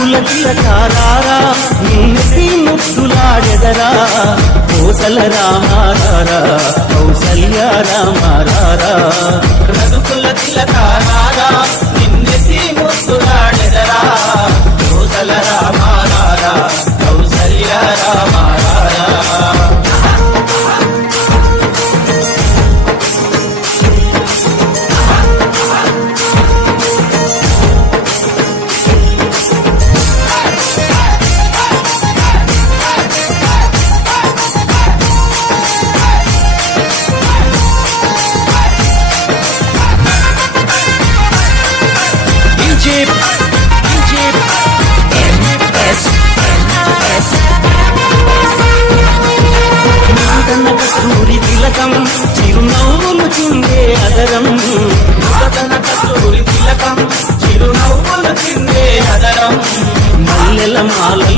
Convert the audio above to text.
రఘుకుల తిలకారారా నిన్నెత్తి ముద్దులాడెదరా కోసల రామారారా కౌసల్య రామారారా రఘుకుల తిలకారారా నిన్నెత్తి ముద్దులాడెదరా కోసల రామారారా కౌసల్య రామారారా కస్తూరి తిలకం చిరునవ్వులు చిందే అదరం కస్తూరి తిలకం చిరునవ్వులు చిందే అదరం మల్లెల మాల